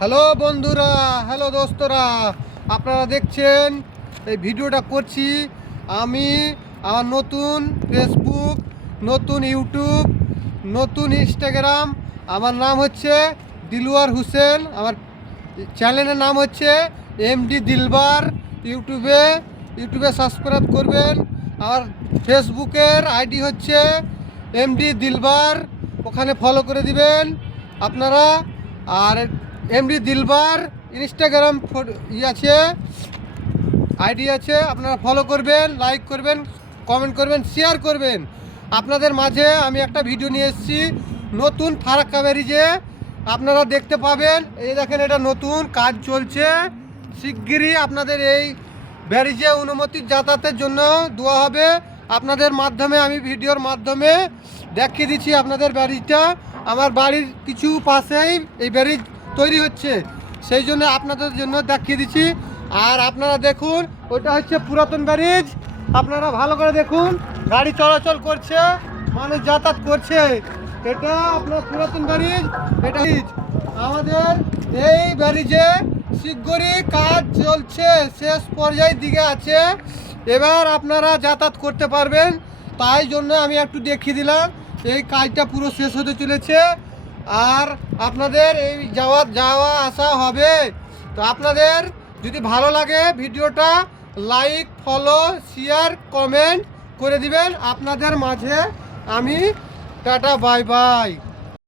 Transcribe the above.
Hello বন্ধুরা, hello দোস্তরা, আপনারা দেখছেন এই ভিডিওটা করছি আমি। আমার নতুন ফেসবুক, নতুন ইউটিউব, নতুন ইনস্টাগ্রাম। আমার নাম হচ্ছে দিলওয়ার হোসেন। আমার চ্যানেলের নাম হচ্ছে এমডি দিলবার। ইউটিউবে সাবস্ক্রাইব করবেন। আর ফেসবুকের আইডি হচ্ছে এমডি দিলবার, ওখানে ফলো করে দিবেন আপনারা। আর এমডি দিলবার ইনস্টাগ্রাম আছে, আইডি আছে, আপনারা ফলো করবেন, লাইক করবেন, কমেন্ট করবেন, শেয়ার করবেন। আপনাদের মাঝে আমি একটা ভিডিও নিয়ে এসেছি নতুন ফারাক্কা ব্যারিজে, আপনারা দেখতে পাবেন। এই দেখেন, এটা নতুন কাজ চলছে। শিগগিরই আপনাদের এই ব্যারিজে অনুমতি যাতায়াতের জন্য দেওয়া হবে। আপনাদের মাধ্যমে, আমি ভিডিওর মাধ্যমে দেখিয়ে দিচ্ছি আপনাদের ব্যারিজটা। আমার বাড়ির কিছু পাশেই এই ব্যারিজ তৈরি হচ্ছে, সেই জন্য আপনাদের জন্য দেখিয়ে দিচ্ছি। আর আপনারা দেখুন, ওটা হচ্ছে পুরাতন ব্যারিজ। আপনারা ভালো করে দেখুন, গাড়ি চলাচল করছে, মানুষ যাতায়াত করছে। এটা আপনার পুরাতন ব্যারিজ। এটা আমাদের এই ব্যারিজে শিগগিরই কাজ চলছে, শেষ পর্যায়ের দিকে আছে। এবার আপনারা যাতায়াত করতে পারবেন, তাই জন্য আমি একটু দেখিয়ে দিলাম। এই কাজটা পুরো শেষ হতে চলেছে, আর আপনাদের এই যাওয়া আসা হবে। তো আপনাদের যদি ভালো লাগে ভিডিওটা, লাইক, ফলো, শেয়ার, কমেন্ট করে দিবেন। আপনাদের মাঝে আমি টাটা, বাই বাই।